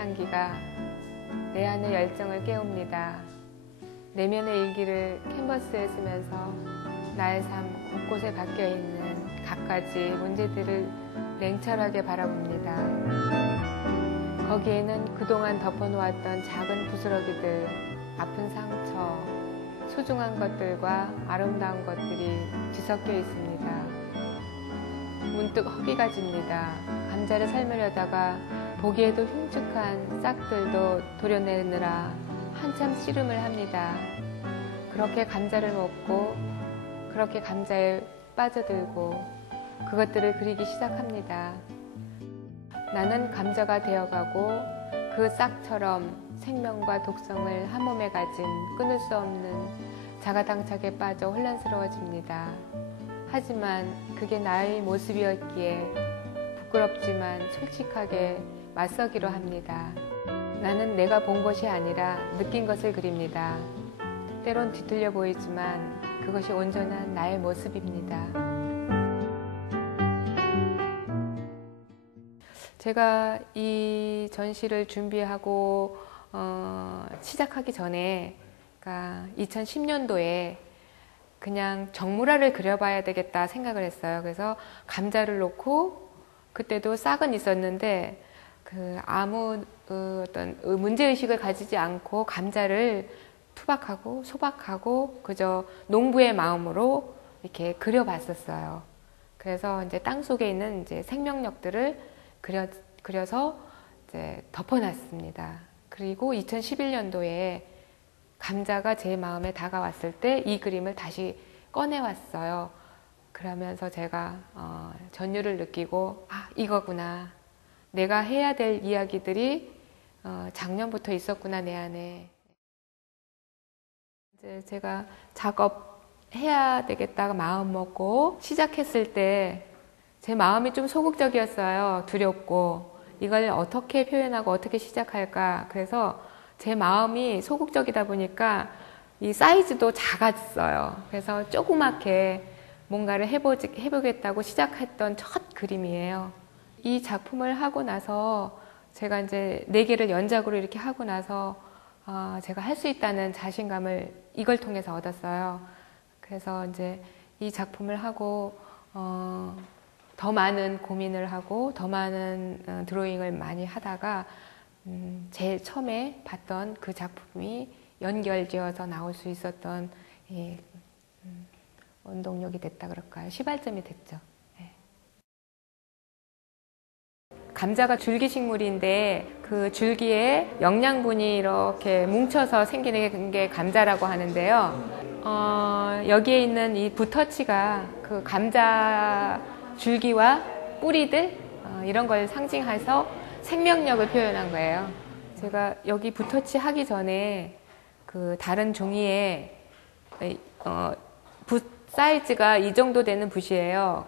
향기가 내 안의 열정을 깨웁니다. 내면의 일기를 캔버스에 쓰면서 나의 삶 곳곳에 박혀 있는 갖가지 문제들을 냉철하게 바라봅니다. 거기에는 그동안 덮어놓았던 작은 부스러기들, 아픈 상처, 소중한 것들과 아름다운 것들이 뒤섞여 있습니다. 문득 허기가 집니다. 감자를 삶으려다가 보기에도 흉측한 싹들도 도려내느라 한참 씨름을 합니다. 그렇게 감자를 먹고 그렇게 감자에 빠져들고 그것들을 그리기 시작합니다. 나는 감자가 되어가고 그 싹처럼 생명과 독성을 한 몸에 가진 끊을 수 없는 자가당착에 빠져 혼란스러워집니다. 하지만 그게 나의 모습이었기에 부끄럽지만 솔직하게 맞서기로 합니다. 나는 내가 본 것이 아니라 느낀 것을 그립니다. 때론 뒤틀려 보이지만 그것이 온전한 나의 모습입니다. 제가 이 전시를 준비하고 어, 시작하기 전에 그러니까 2010년도에 그냥 정물화를 그려봐야 되겠다 생각을 했어요. 그래서 감자를 놓고 그때도 싹은 있었는데 그 아무 어, 어떤 문제 의식을 가지지 않고 감자를 투박하고 소박하고 그저 농부의 마음으로 이렇게 그려봤었어요. 그래서 이제 땅 속에 있는 이제 생명력들을 그려 그려서 이제 덮어놨습니다. 그리고 2011년도에 감자가 제 마음에 다가왔을 때 이 그림을 다시 꺼내왔어요. 그러면서 제가 어, 전율을 느끼고 아 이거구나 내가 해야 될 이야기들이 어, 작년부터 있었구나 내 안에 이제 제가 작업해야 되겠다고 마음 먹고 시작했을 때 제 마음이 좀 소극적이었어요 두렵고 이걸 어떻게 표현하고 어떻게 시작할까 그래서 제 마음이 소극적이다 보니까 이 사이즈도 작았어요. 그래서 조그맣게 뭔가를 해보지, 해보겠다고 시작했던 첫 그림이에요. 이 작품을 하고 나서 제가 이제 네 개를 연작으로 이렇게 하고 나서 어, 제가 할 수 있다는 자신감을 이걸 통해서 얻었어요. 그래서 이제 이 작품을 하고 어, 더 많은 고민을 하고 더 많은 어, 드로잉을 많이 하다가 음, 제일 처음에 봤던 그 작품이 연결되어서 나올 수 있었던 이, 음, 원동력이 됐다 그럴까요? 시발점이 됐죠. 감자가 줄기 식물인데 그 줄기에 영양분이 이렇게 뭉쳐서 생기는 게 감자라고 하는데요. 어, 여기에 있는 이 붓터치가 그 감자 줄기와 뿌리들 어, 이런 걸 상징해서 생명력을 표현한 거예요. 제가 여기 붓터치 하기 전에 그 다른 종이에 어, 붓 사이즈가 이 정도 되는 붓이에요.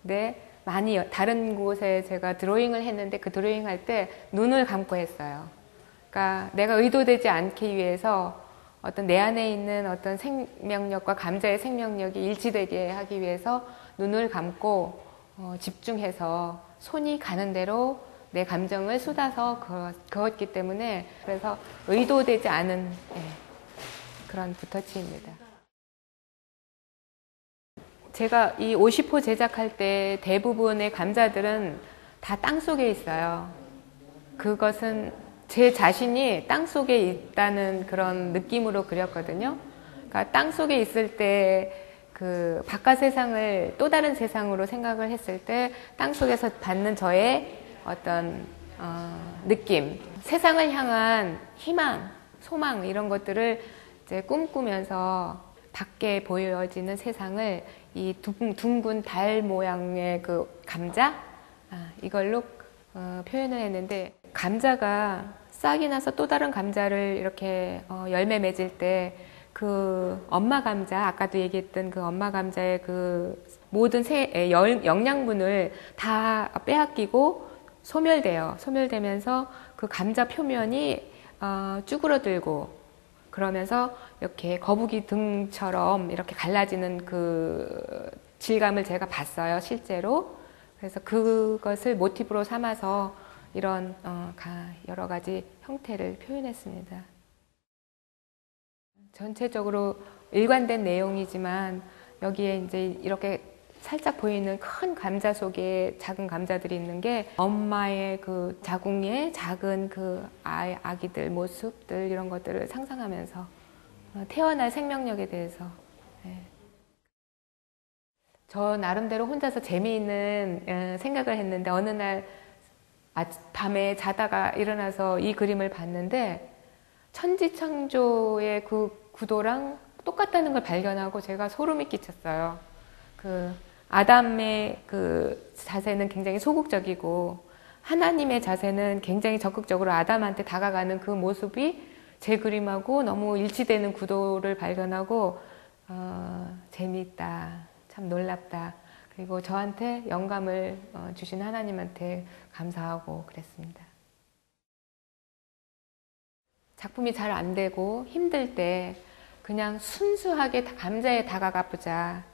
근데 많이 다른 곳에 제가 드로잉을 했는데 그 드로잉 할 때 눈을 감고 했어요. 그러니까 내가 의도되지 않기 위해서 어떤 내 안에 있는 어떤 생명력과 감자의 생명력이 일치되게 하기 위해서 눈을 감고 어, 집중해서 손이 가는 대로 내 감정을 쏟아서 그었기 때문에 그래서 의도되지 않은 예, 그런 붓터치입니다. 제가 이 50호 제작할 때 대부분의 감자들은 다 땅 속에 있어요. 그것은 제 자신이 땅 속에 있다는 그런 느낌으로 그렸거든요. 그러니까 땅 속에 있을 때 그 바깥 세상을 또 다른 세상으로 생각을 했을 때 땅 속에서 받는 저의 어떤 어, 느낌, 세상을 향한 희망, 소망 이런 것들을 이제 꿈꾸면서 밖에 보여지는 세상을 이 둥근 달 모양의 그 감자 아, 이걸로 어, 표현을 했는데 감자가 싹이 나서 또 다른 감자를 이렇게 어, 열매 맺을 때 그 엄마 감자 아까도 얘기했던 그 엄마 감자의 그 모든 세, 영양분을 다 빼앗기고 소멸돼요. 소멸되면서 그 감자 표면이 어, 쭈그러들고 그러면서 이렇게 거북이 등처럼 이렇게 갈라지는 그 질감을 제가 봤어요. 실제로. 그래서 그것을 모티브로 삼아서 이런 어, 가- 여러 가지 형태를 표현했습니다. 전체적으로 일관된 내용이지만 여기에 이제 이렇게 살짝 보이는 큰 감자 속에 작은 감자들이 있는 게 엄마의 그 자궁의 작은 그 아이, 아기들 모습들 이런 것들을 상상하면서 어, 태어날 생명력에 대해서 예. 저 나름대로 혼자서 재미있는 어, 생각을 했는데 어느 날 아- 밤에 자다가 일어나서 이 그림을 봤는데 천지창조의 그 구도랑 똑같다는 걸 발견하고 제가 소름이 끼쳤어요. 그 아담의 그 자세는 굉장히 소극적이고 하나님의 자세는 굉장히 적극적으로 아담한테 다가가는 그 모습이 제 그림하고 너무 일치되는 구도를 발견하고 어, 재미있다, 참 놀랍다. 그리고 저한테 영감을 어, 주신 하나님한테 감사하고 그랬습니다. 작품이 잘 안 되고 힘들 때 그냥 순수하게 다- 감자에 다가가 보자.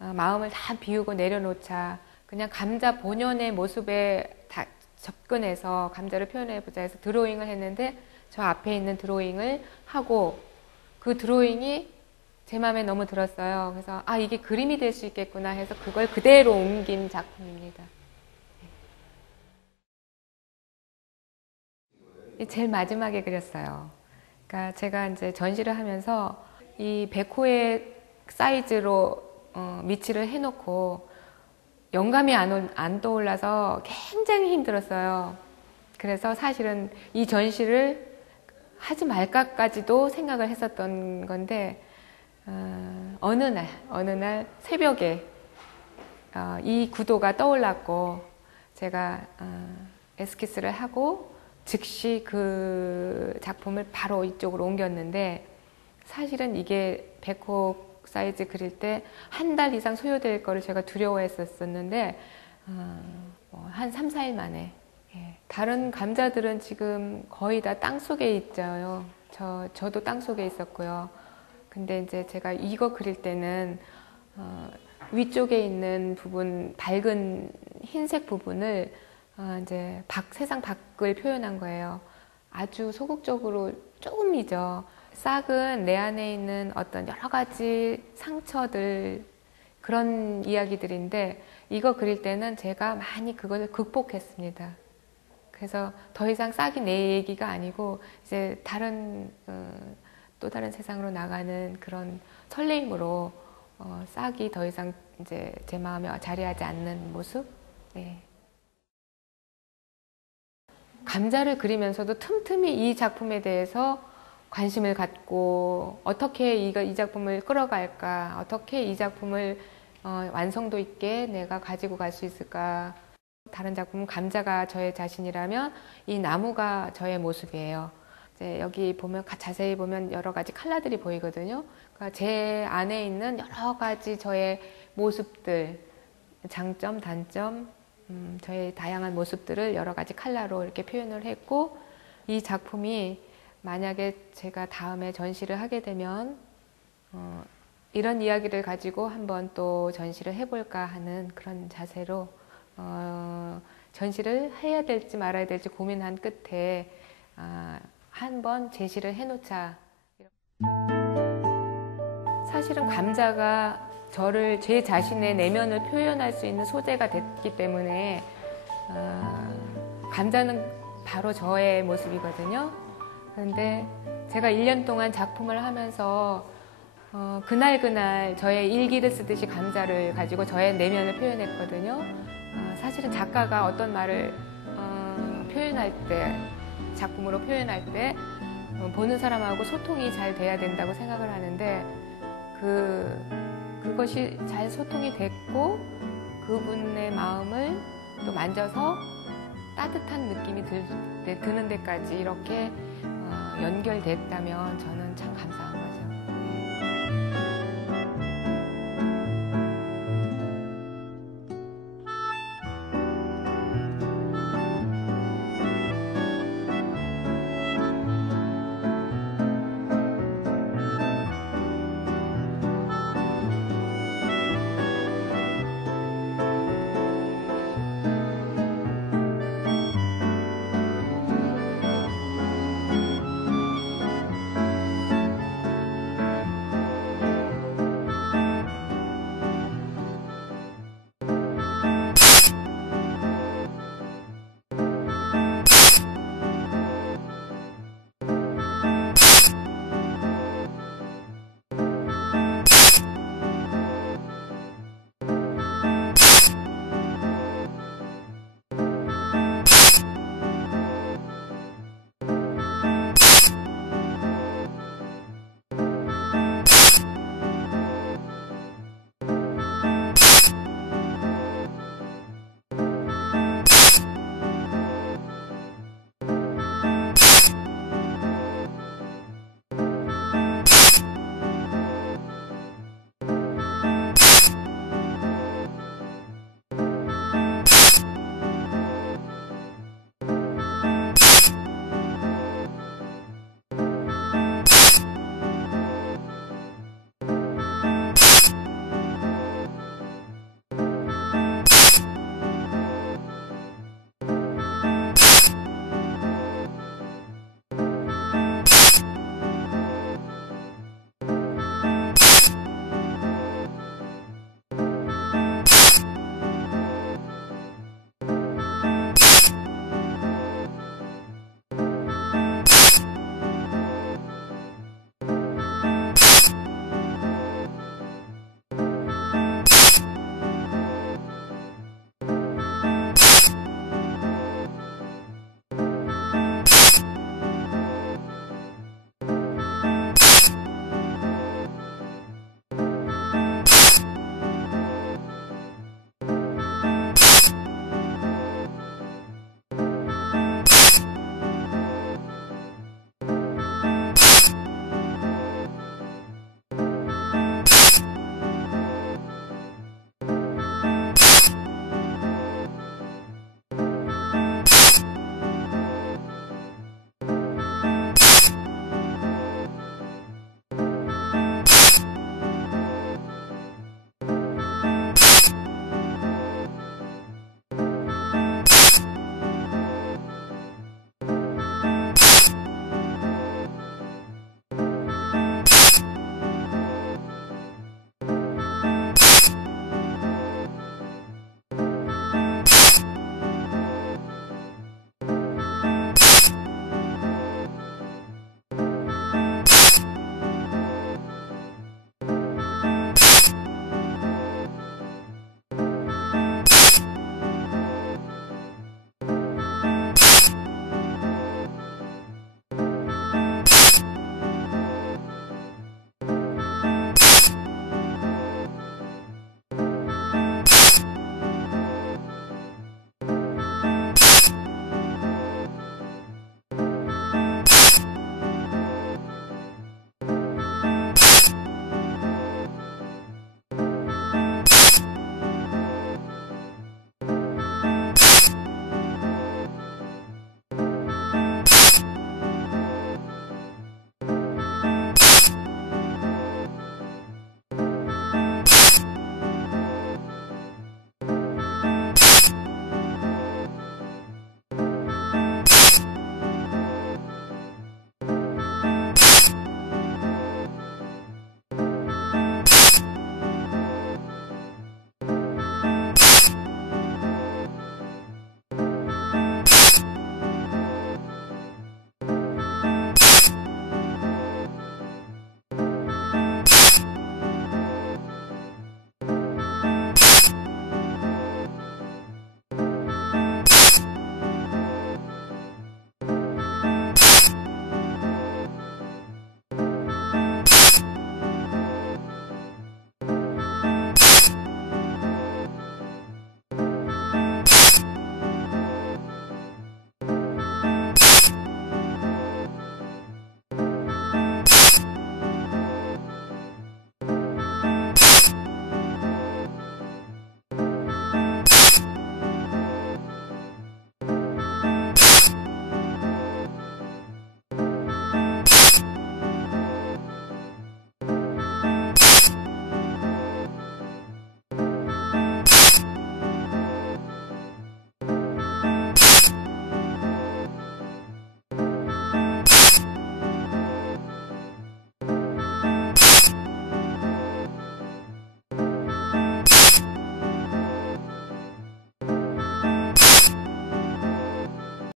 어, 마음을 다 비우고 내려놓자. 그냥 감자 본연의 모습에 다 접근해서 감자를 표현해 보자 해서 드로잉을 했는데 저 앞에 있는 드로잉을 하고 그 드로잉이 제 마음에 너무 들었어요. 그래서 아 이게 그림이 될 수 있겠구나 해서 그걸 그대로 옮긴 작품입니다. 이 제일 마지막에 그렸어요. 그러니까 제가 이제 전시를 하면서 이 백호의 사이즈로 어, 미치를 해놓고 영감이 안, 올- 안 떠올라서 굉장히 힘들었어요. 그래서 사실은 이 전시를 하지 말까까지도 생각을 했었던 건데 어, 어느 날 어느 날 새벽에 어, 이 구도가 떠올랐고 제가 어, 에스키스를 하고 즉시 그 작품을 바로 이쪽으로 옮겼는데 사실은 이게 백호 사이즈 그릴 때 한 달 이상 소요될 거를 제가 두려워했었었는데 어, 뭐한 3, 4일 만에 예. 다른 감자들은 지금 거의 다 땅 속에 있죠. 저, 저도 땅 속에 있었고요. 근데 이제 제가 이거 그릴 때는 어, 위쪽에 있는 부분, 밝은 흰색 부분을 어, 이제 밖, 세상 밖을 표현한 거예요. 아주 소극적으로 조금이죠. 싹은 내 안에 있는 어떤 여러 가지 상처들 그런 이야기들인데 이거 그릴 때는 제가 많이 그걸 극복했습니다. 그래서 더 이상 싹이 내 얘기가 아니고 이제 다른 어, 또 다른 세상으로 나가는 그런 설레임으로 어, 싹이 더 이상 이제 제 마음에 자리하지 않는 모습. 네. 감자를 그리면서도 틈틈이 이 작품에 대해서 관심을 갖고 어떻게 이거 이 작품을 끌어갈까, 어떻게 이 작품을 어, 완성도 있게 내가 가지고 갈 수 있을까. 다른 작품은 감자가 저의 자신이라면 이 나무가 저의 모습이에요. 여기 보면 가- 자세히 보면 여러 가지 컬러들이 보이거든요. 그러니까 제 안에 있는 여러 가지 저의 모습들, 장점, 단점, 음, 저의 다양한 모습들을 여러 가지 컬러로 이렇게 표현을 했고 이 작품이 만약에 제가 다음에 전시를 하게 되면 어, 이런 이야기를 가지고 한번 또 전시를 해볼까 하는 그런 자세로 어, 전시를 해야 될지 말아야 될지 고민한 끝에 아, 한번 제시를 해놓자. 사실은 감자가 저를 제 자신의 내면을 표현할 수 있는 소재가 됐기 때문에 어, 감자는 바로 저의 모습이거든요. 그런데 제가 1년 동안 작품을 하면서 어, 그날 그날 저의 일기를 쓰듯이 감자를 가지고 저의 내면을 표현했거든요. 어, 사실은 작가가 어떤 말을 어, 표현할 때 작품으로 표현할 때 어, 보는 사람하고 소통이 잘 돼야 된다고 생각을 하는데 그 그것이 잘 소통이 됐고 그분의 마음을 또 만져서 따뜻한 느낌이 들, 때- 드는 데까지 이렇게 어, 연결됐다면 저는 참 감사.